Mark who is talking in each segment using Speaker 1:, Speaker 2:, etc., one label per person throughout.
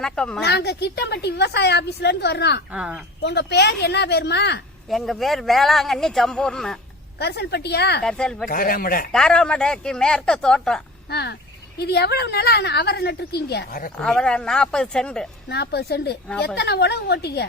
Speaker 1: வணக்கம்.
Speaker 2: நாங்க கிட்டம்பட்டி விவசாய ஆபீஸ்ல இருந்து வர்றோம். உங்க பேர் என்ன பேருமா?
Speaker 1: எங்க பேர் வேளாங்கண்ணி சம்பூர்ண.
Speaker 2: கரிசல்பட்டியா?
Speaker 1: கரிசல்பட்டி காராமடைக்கு மேற்க தோட்டம்.
Speaker 2: இது எவ்வளவு நிலம் அவரை நட்டுருக்கீங்க?
Speaker 1: அவரை 40 சென்ட்.
Speaker 2: 40 சென்ட். எத்தனை உழவு ஓட்டிங்க?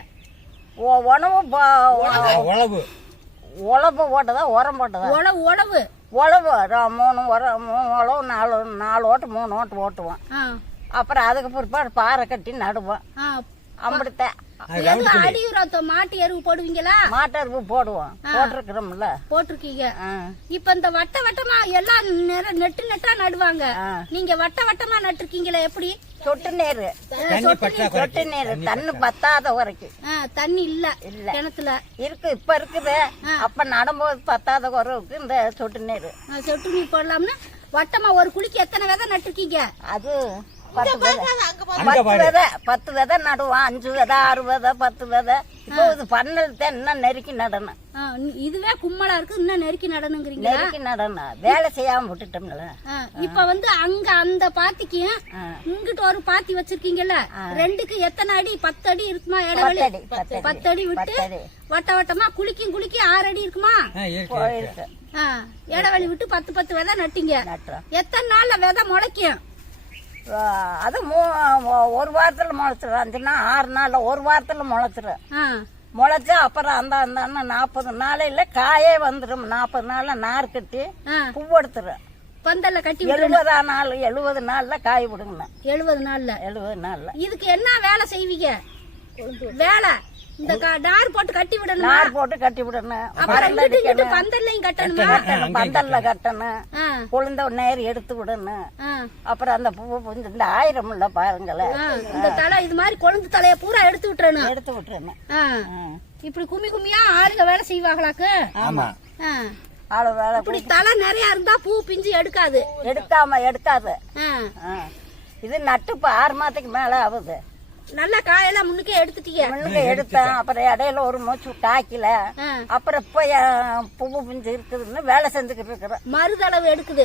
Speaker 1: உழவு ஓட்டதா உரம் போட்டதா?
Speaker 2: உழவு
Speaker 1: 3 உழவு 4 ஓட்டு 3 ஓட்டு ஓட்டுவோம். அப்புறம் அதுக்கு பிற்பாடு பாறை கட்டி நடுவோம். அப்படித்தான்.
Speaker 2: அடி உரம் மாட்டு எருவு போடுவீங்களா?
Speaker 1: மாட்டு எருவு போடுவோம். போட்டிருக்கிறோம்ல.
Speaker 2: போட்டிருக்கீங்க. இப்ப இந்த வட்ட வட்டமா எல்லாம் நெட்டு நெட்டா நடுவாங்க. நீங்க வட்ட வட்டமா நட்டுருக்கீங்களா? எப்படி?
Speaker 1: சொட்டு நீர் தண்ணி பத்தாத வரைக்கும்.
Speaker 2: தண்ணி இல்ல கிணத்துல
Speaker 1: இருக்கு. இப்ப இருக்குது. அப்ப நடும்போது பத்தாத குறைவுக்கு இந்த சொட்டு நீர்
Speaker 2: போடலாம்னு வட்டமா ஒரு குழிக்கு எத்தனை விதை நட்டுருக்கீங்க?
Speaker 1: அது 10 விதை நடுவோம். 5 விதை 6 விதை 10 விதை. இப்போ இது பண்ணல் இன்னும் நெருக்கி நடணும்.
Speaker 2: இதுவே கும்மலா இருக்கு. இன்னும் நெருக்கி நடனுங்கிறீங்க?
Speaker 1: நெருக்கி நடணும். வேலை செய்யாம விட்டுட்டோம்ல.
Speaker 2: இப்ப அங்க அந்த பாத்திக்கு இங்கிட்டு ஒரு பாத்தி வச்சிருக்கீங்கல்ல, ரெண்டுக்கு எத்தனை அடி? 10 அடி இருக்குமா இடைவெளி? 10 அடி விட்டு வட்ட வட்டமா குளிக்கும் 6 அடி இருக்குமா? இடைவெளி விட்டு 10 விதை நட்டீங்க. எத்தனை நாள்ல விதை முளைக்கும்?
Speaker 1: அது 1 வாரத்துல முளைச்சிடும். 5 நாள் 6 நாள்ல 1 வாரத்துல முளைச்சிடும். முளைச்சா அப்புறம் அந்த 40 நாளையில காயே வந்துடும். 40 நாள்ல நார் கட்டி பூ எடுத்துரும்.
Speaker 2: பந்தல்ல கட்டி
Speaker 1: 70 நாள்ல காய் விடுங்க.
Speaker 2: 70 நாள்ல இதுக்கு என்ன வேலை செய்வீங்க? வேலை இந்த நார் போட்டு கட்டி விடணும்.
Speaker 1: நார் போட்டு கட்டி விடணும்.
Speaker 2: பந்தல்லையும் கட்டணுமா?
Speaker 1: பந்தல்ல கட்டணும். கொழுந்த நேர் எடுத்து விடணும். அப்புறம் அந்த பூ இந்த 1000 பாருங்களேன்.
Speaker 2: இந்த தலை இது மாதிரி கொழுந்து தலைய பூரா எடுத்து
Speaker 1: விட்டுறணும்.
Speaker 2: இப்படி கும்மியா ஆளுங்க வேலை செய்வாங்களாக்கு?
Speaker 1: ஆமா.
Speaker 2: இப்படி தலை நிறைய இருந்தா பூ பிஞ்சு எடுக்காது.
Speaker 1: எடுக்காது. இது நட்டு 6 மாதத்துக்கு மேல ஆகுது.
Speaker 2: நல்ல காயெல்லாம் முன்னுக்கே எடுத்துட்டீங்க?
Speaker 1: முன்னுக்கு எடுத்தேன். அப்புறம் இடையில ஒரு மூச்சு காய்க்கல. அப்புறம் இப்ப பூ பிஞ்சு இருக்குதுன்னு வேலை செஞ்சுக்கிட்டு இருக்கிறேன்.
Speaker 2: மருதளவு எடுக்குது.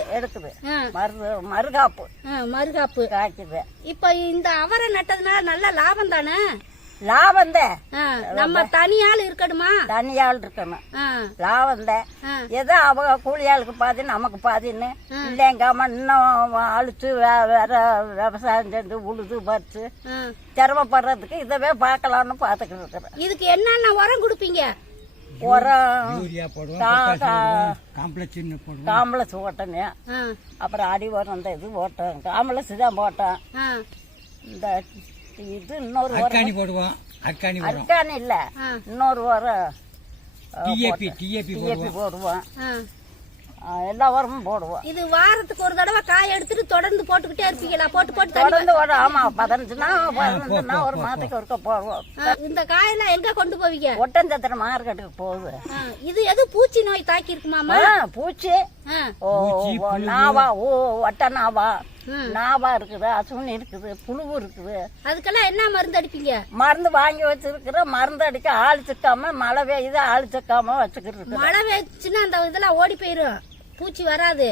Speaker 1: மறுகாப்பு காய்க்குது.
Speaker 2: இப்ப இந்த அவரை நட்டதுனால நல்ல லாபம் தானே?
Speaker 1: லாபம் தான்.
Speaker 2: நம்ம தனியாள் இருக்கணுமா?
Speaker 1: தனியாள் இருக்கணும். லாபம் தான். ஏதோ அவங்க கூலியாளுக்கு பாதி நமக்கு பாதின்னு இல்லைங்காம இன்னும் அழிச்சு வேற விவசாயம் செஞ்சு உழுது பறிச்சு சிரமப்படுறதுக்கு இதவே பார்க்கலாம்னு பாத்துக்கிட்டு இருக்கிறேன்.
Speaker 2: இதுக்கு என்னென்ன உரம் கொடுப்பீங்க?
Speaker 1: உரம் காம்ப்ளெக்ஸ் ஓட்டணும். அப்புறம் அடி உரம் இந்த இது ஓட்டம் காம்ப்ளெக்ஸ் தான் போட்டோம். இந்த இது இன்னொரு
Speaker 3: அர்கானி போடுவோம்.
Speaker 1: அர்கானி இல்ல இன்னொரு உரம்
Speaker 3: டிஏபி
Speaker 1: போடுவோம். எல்லா உரமும் போடுவோம்.
Speaker 2: இது வாரத்துக்கு ஒரு தடவை காய் எடுத்துட்டு தொடர்ந்து போட்டுக்கிட்டே இருப்பீங்களா? போட்டு
Speaker 1: தொடர்ந்து ஆமா 15 நாள் ஒரு மாதத்துக்கு ஒருக்க போடுவோம்.
Speaker 2: இந்த காயெல்லாம் எங்க கொண்டு போவீங்க?
Speaker 1: ஒட்டஞ்சத்திர மார்க்கெட்டுக்கு போகுது.
Speaker 2: இது எது பூச்சி நோய் தாக்கி இருக்குமாமா?
Speaker 1: பூச்சி நாவா வட்ட நாவா இருக்குது. அசுனி இருக்குது. புழுவு இருக்குது.
Speaker 2: அதுக்கெல்லாம் என்ன மருந்து அடிப்பீங்க?
Speaker 1: மருந்து வாங்கி வச்சிருக்கிற. மருந்து அடிக்க ஆள் சிக்காம மழை பெய்யுது ஆள் சிக்காம வச்சுக்கிட்டு.
Speaker 2: மழை பெய்ச்சுன்னா அந்த இதெல்லாம் ஓடி போயிரும். பூச்சி வராதுன்னு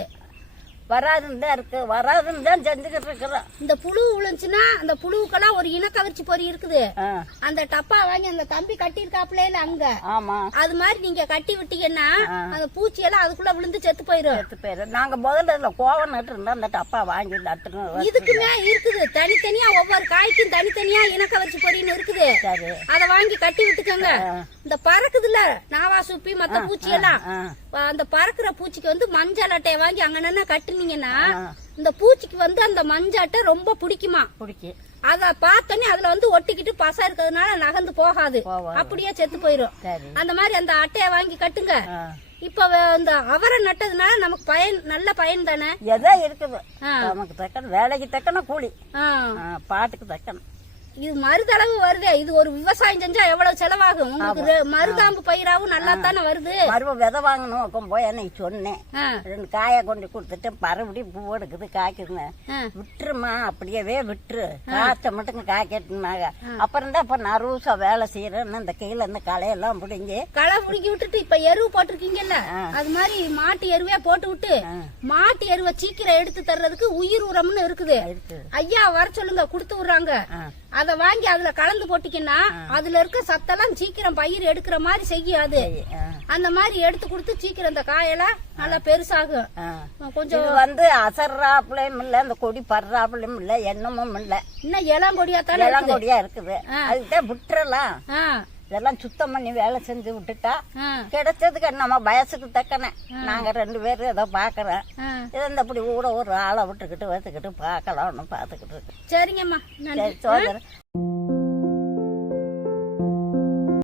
Speaker 2: தான் செஞ்சுக்கிட்டு இருக்கிறோம். இந்த புழு விழுந்துச்சுன்னா அந்த புழுவுக்கெல்லாம் ஒரு இனக்கவர்ச்சி பொறி இருக்குது. அந்த டப்பா வாங்கி அந்த தம்பி கட்டி இருக்காப்ல அங்க அது மாதிரி நீங்க கட்டி விட்டீங்கன்னா அந்த பூச்சி எல்லாம் அதுக்குள்ள விழுந்து செத்து போயிரும்.
Speaker 1: நாங்க முதல்ல கோவம் நட்டு இருந்தா அந்த டப்பா வாங்கி நட்டுறோம்.
Speaker 2: இதுக்குமே இருக்குது தனித்தனியா ஒவ்வொரு காய்க்கும் தனித்தனியா இனக்கவர்ச்சி பொறின்னு இருக்குது. அத வாங்கி கட்டி விட்டுக்கோங்க. இந்த பறக்குதுல நாவா சுப்பி மத்த பூச்சி எல்லாம் அந்த பறக்குற பூச்சிக்கு மஞ்சள் அட்டையை வாங்கி அங்க கட்டுனீங்கன்னா இந்த பூச்சிக்கு அந்த மஞ்சள் அட்டை ரொம்ப பிடிக்குமா? அத பார்த்தோன்னே அதுல ஒட்டிக்கிட்டு பசை இருக்கிறதுனால நகர்ந்து போகாது. அப்படியே செத்து போயிரும். அந்த மாதிரி அந்த அட்டையை வாங்கி கட்டுங்க. இப்ப இந்த அவரை நட்டதுனால நமக்கு நல்ல பயன் தானே?
Speaker 1: எதா இருக்குது. நமக்கு தக்கன வேலைக்கு தக்கன கூலி பாட்டுக்கு தக்கன.
Speaker 2: இது மருதளவு வருது. இது ஒரு விவசாயம் செஞ்சா எவ்வளவு செலவாகும் உங்களுக்கு? மருதாம்பு பயிராவும் நல்லா தானே வருது.
Speaker 1: விதை வாங்கணும் போய் அன்னைக்கு சொன்னேன். 2 காயை கொண்டு கொடுத்துட்டு மறுபடியும் பூ எடுக்குது காய்க்குதுங்க. விட்டுருமா அப்படியே விட்டுரு காய்ச்ச மட்டும் காய்க்கட்டுனாங்க. அப்புறம் தான் இப்ப நறுசா வேலை செய்யறேன்னு இந்த கீழே இந்த களையெல்லாம் பிடிங்கி
Speaker 2: விட்டுட்டு இப்ப எருவு போட்டிருக்கீங்கல்ல அது மாதிரி மாட்டு எருவே போட்டு விட்டு மாட்டு எருவை சீக்கிரம் எடுத்து தர்றதுக்கு உயிர் உரம்னு இருக்குது. ஐயா வர சொல்லுங்க கொடுத்து விடுறாங்க. அத வாங்கி அதுல கலந்து போட்டீங்கன்னா அதுல இருக்க சத்தெல்லாம் சீக்கிரம் பயிர் எடுக்கிற மாதிரி செய்யும் அது. அந்த மாதிரி எடுத்து கொடுத்து சீக்கிரம் இந்த காயெல்லாம் நல்லா பெருசாகும். கொஞ்சம்
Speaker 1: வந்து அசர்றாப்புலயும் இல்ல, இந்த கொடி படுறாப்புலயும் இல்ல, எண்ணமும் இல்ல,
Speaker 2: இன்னும் இளங்கொடியா தானே
Speaker 1: இளங்கொடியா இருக்குது. அதுதான் விட்டுறலாம். இதெல்லாம் சுத்தம் பண்ணி வேலை செஞ்சு விட்டுட்டா கிடைச்சதுக்கு நம்ம வயசுக்கு தக்கன நாங்க 2 பேரும் ஏதோ பாக்குறோம். இதை இப்படி கூட ஒரு ஆளை விட்டுக்கிட்டு வச்சுக்கிட்டு பாக்கலாம்னு பாத்துக்கிட்டு இருக்கேன்.
Speaker 2: சரிங்கம்மா,
Speaker 1: சரி சோதரன்.